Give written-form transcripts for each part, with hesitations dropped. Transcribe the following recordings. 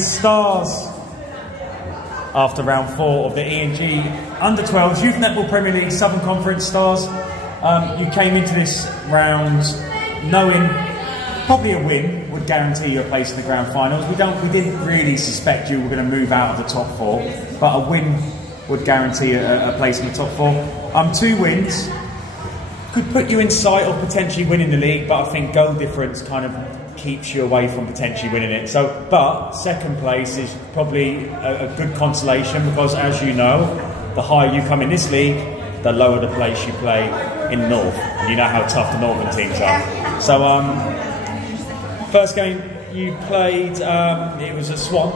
Starz after round 4 of the E&G Under-12s Youth Netball Premier League Southern Conference. Starz, you came into this round knowing probably a win would guarantee your place in the grand finals. We didn't really suspect you were going to move out of the top 4, but a win would guarantee a place in the top 4. 2 wins could put you in sight of potentially winning the league, but I think goal difference kind of keeps you away from potentially winning it. So, but second place is probably a good consolation, because as you know, the higher you come in this league, the lower the place you play in the North. And you know how tough the Northern teams are. So, first game you played, it was a Swan.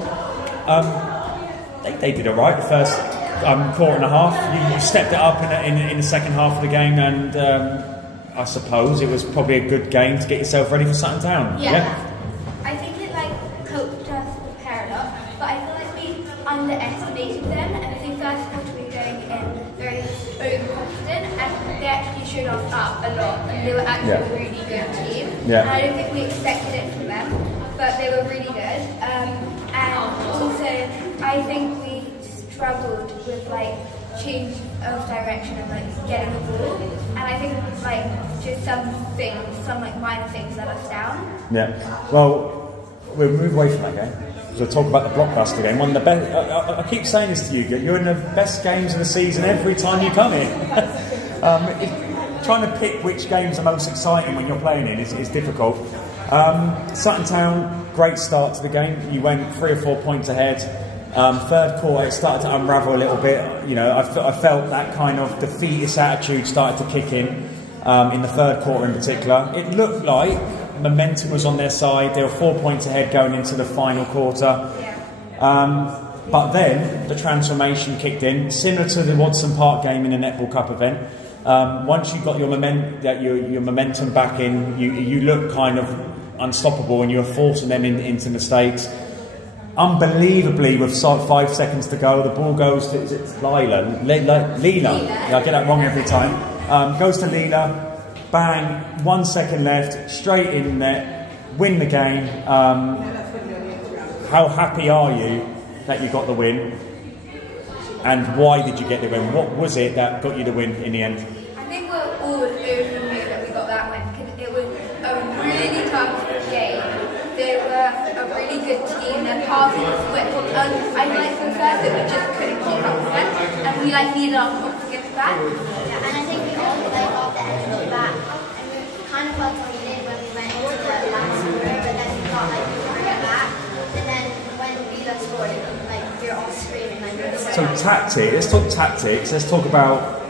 They did alright the first quarter and a half. You stepped it up in the second half of the game, and I suppose it was probably a good game to get yourself ready for Sutton Town. Yeah. I think it helped us prepare a lot, but I feel like we underestimated them, and I think first quarter we were going in very overconfident, and they actually showed us up a lot, and they were actually a really good team. Yeah. And I don't think we expected it from them, but they were really good. And also, I think we struggled with change of direction and getting the ball, and I think just some minor things let us down. Yeah. Well, we'll move away from that game. We'll talk about the blockbuster game. One of the best. I keep saying this to you. You're in the best games of the season every time you come in. Trying to pick which games are most exciting when you're playing in is difficult. Sutton Town, great start to the game. You went 3 or 4 points ahead. Third quarter, it started to unravel a little bit. You know, I felt that kind of defeatist attitude started to kick in the third quarter in particular. It looked like momentum was on their side. They were 4 points ahead going into the final quarter. But then the transformation kicked in, similar to the Watson Park game in the Netball Cup event. Once you got your momentum back in, you look kind of unstoppable, and you were forcing them into mistakes. Unbelievably, with 5 seconds to go, the ball goes to, is it Leela? Yeah, I get that wrong every time. Goes to Leela, bang, 1 second left, straight in net, win the game. How happy are you that you got the win? And why did you get the win? What was it that got you the win in the end? I think we're all over the moon that we got that win, because it was a really tough game. They were a really good team. Their passing was quick. I feel like from first that we just couldn't keep up with them, and we needed our foot to get back. Yeah, and I think we all got the energy back, and we kind of felt like we did when we went into the last quarter, but then we thought we could bring it back, and then when we scored, we were all screaming So tactics. Let's talk tactics. Let's talk about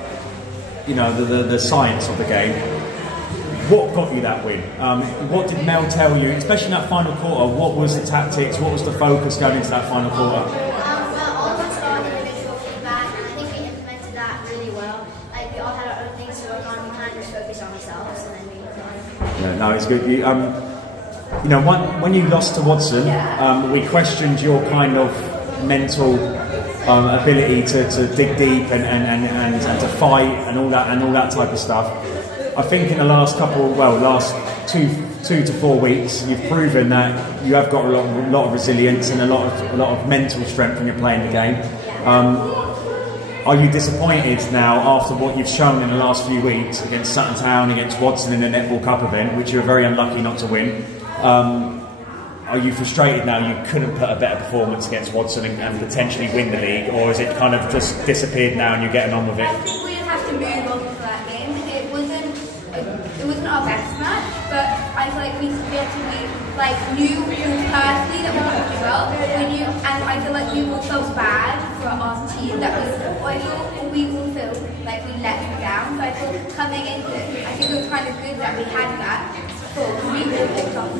the science of the game. What got you that win? What did Mel tell you, especially in that final quarter? What was the tactics? What was the focus going into that final quarter? Well, all of us got individual feedback, and I think we implemented that really well. We all had our own things to work on. We kind of just focused on ourselves, and then we worked on. Yeah, no, it's good. When you lost to Watson, we questioned your kind of mental ability to dig deep and to fight and all that type of stuff. I think in the last two to 4 weeks, you've proven that you have got a lot of resilience and a lot of mental strength when you're playing the game. Are you disappointed now after what you've shown in the last few weeks against Sutton Town, against Watson in the Netball Cup event, which you were very unlucky not to win? Are you frustrated now you couldn't put a better performance against Watson and potentially win the league, or is it kind of just disappeared now and you're getting on with it? I think we just have to move on to that game. It wasn't our best match, but I feel like we knew personally that we wanted to do well. And I feel like we all felt bad for our team that we all feel like we let them down. So I feel coming into it, I think it was kind of good that we had that support, because we all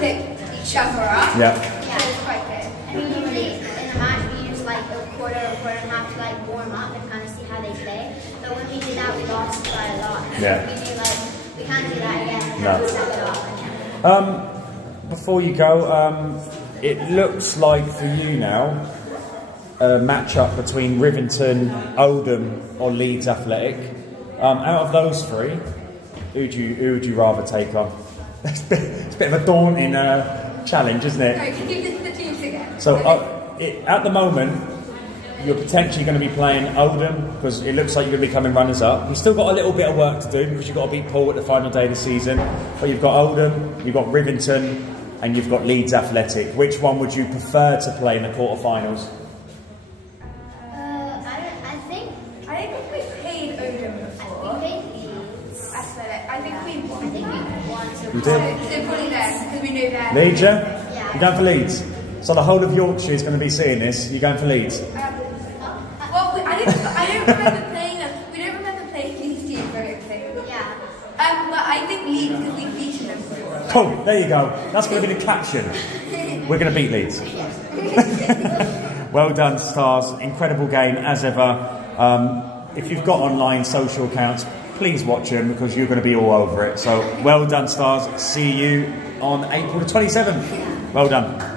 picked each other up. Yeah. So it was quite good. I mean, usually in a match we use a quarter and a half to warm up and kind of see how they play. But when we did that, we lost by a lot. And Yeah. we knew we can't do that again. No. We step it up. Before you go, it looks like for you now a match-up between Rivington, Oldham or Leeds Athletic. Out of those three, who would you rather take on? It's a bit of a daunting challenge, isn't it? Sorry, can you list the teams again? So at the moment, you're potentially going to be playing Oldham because it looks like you're going to be coming runners up. You've still got a little bit of work to do because you've got to beat Paul at the final day of the season. But you've got Oldham, you've got Rivington, and you've got Leeds Athletic. Which one would you prefer to play in the quarterfinals? I think we played Oldham before. we played Leeds. I think we won. I think we won. So You did? So probably them, because we knew them. Leeds, yeah? Yeah. You're going for Leeds? So the whole of Yorkshire is going to be seeing this. You're going for Leeds? Well, I don't remember playing them. We don't remember playing Leeds team very clearly. Yeah. But I think Leeds, because we featured them before. Cool, there you go. That's going to be the caption. We're going to beat Leeds. Well done, Starz. Incredible game, as ever. If you've got online social accounts, please watch them because you're going to be all over it. So, well done, Starz. See you on April the 27th. Well done.